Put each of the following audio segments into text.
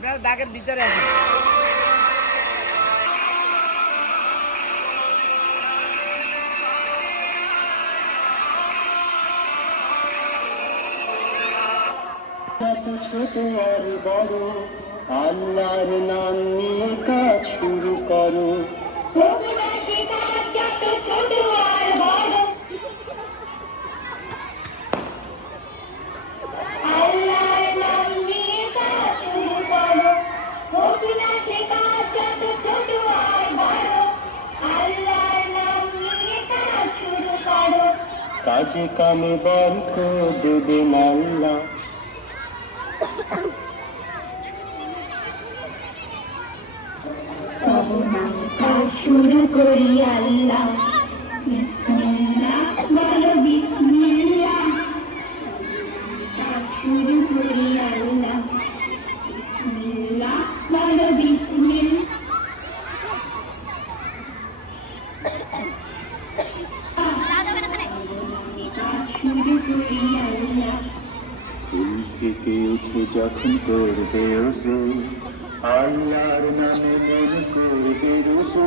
আপনারা দাগের ভিতরে আছেন। ছোট আর বড় আল্লাহর নাম নিয়ে কাজ শুরু করো। কাজে কামে বরকত দেবেন আল্লাহ। শুরু করি আল্লাহ, বিসমিল্লাহ বলো বিসমিল্লাহ। শুরু করি আল্লাহ, বিসমিল্লাহ বলো বিসমিল্লাহ। শুরু করি আল্লাহ। ফুল থেকে উঠে যখন করবে ওযু, আল্লাহর নামে মন করবে রুজু।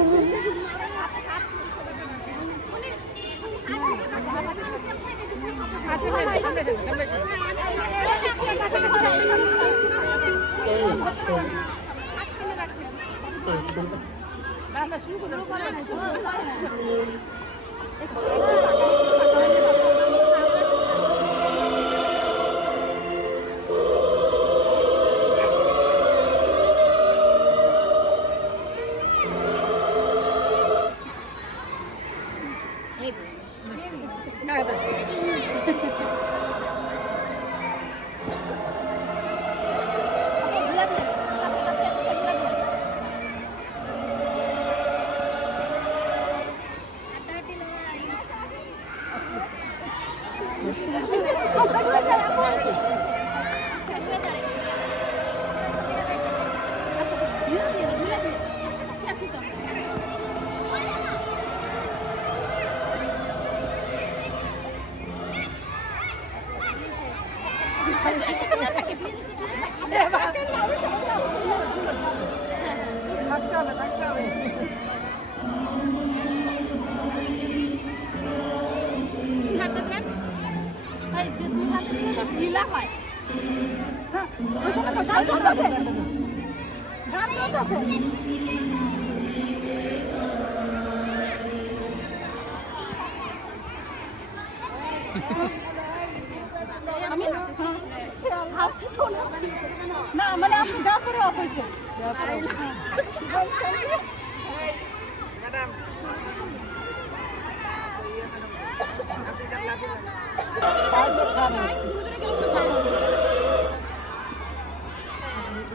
না মানে আপনি দেওয়ার পরে অফ হয়েছে।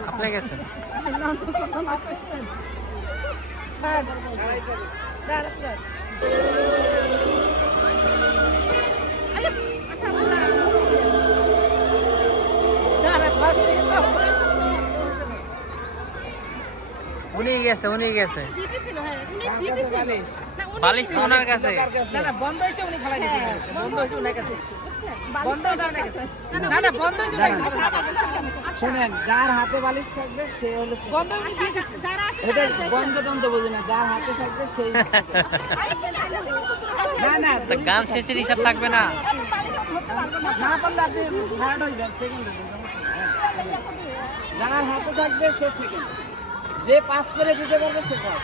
আপনি গেছেন উনি গেছে বালিশ তো ওনার কাছে। না না বন্ধ হয়েছে, উনি ফেলাই দিয়েছে। বন্ধ হয়েছে ওনার কাছে, বন্ধ হয়েছে ওনার কাছে। না না বন্ধ হয়েছে ওনার কাছে। শোনেন, যার হাতে বালিশ থাকবে সে হলো বন্ধ উনি দিয়ে দিয়েছে। যারা আছে এটা বন্ধ টন্ধ বোঝে না, যার হাতে থাকবে সেই। না না, তো গান শেষের হিসাব থাকবে না। না পারলে আপনি থার্ড হয়ে যান, সেকেন্ড হয়ে যান। যার হাতে থাকবে সে সেকেন্ড, যে পাস করে দিতে পারবে সে পাস।